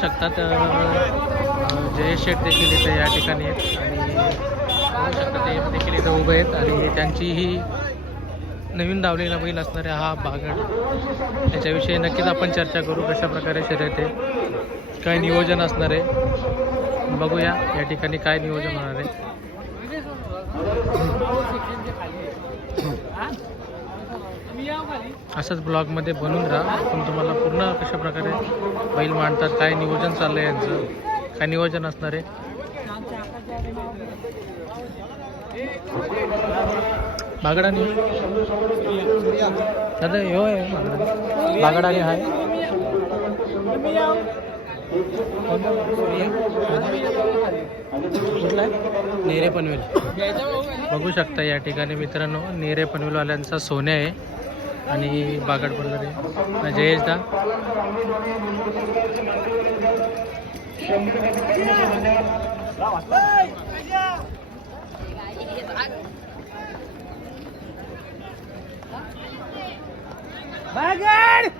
शकतात. अं, जयेश शेठ देखील इथे या ठिकाणी आहेत आणि पाहू शकता ते देखील इथं उभे आहेत आणि त्यांची ही नवीन धावलेला बैल असणाऱ्या हा भागड. त्याच्याविषयी नक्कीच आपण चर्चा करू कशा प्रकारे शर्यत आहे काय नियोजन असणार आहे. बघूया या ठिकाणी काय नियोजन होणार आहे. असंच ब्लॉगमध्ये बनून राहा. पण तुम्हाला पूर्ण कशा प्रकारे बैल मांडतात काय नियोजन चाललं आहे यांचं? काय नियोजन असणार आहे? बागडानी. दादा ह्यो आहे बागडानी हाय. आहे कुठला आहे? नेरे पनवेल. बघू शकता या ठिकाणी मित्रांनो नेरे पनवेलवाल्यांचा सोने आहे. आणि बागड बल्लारे जयेश दा बागड!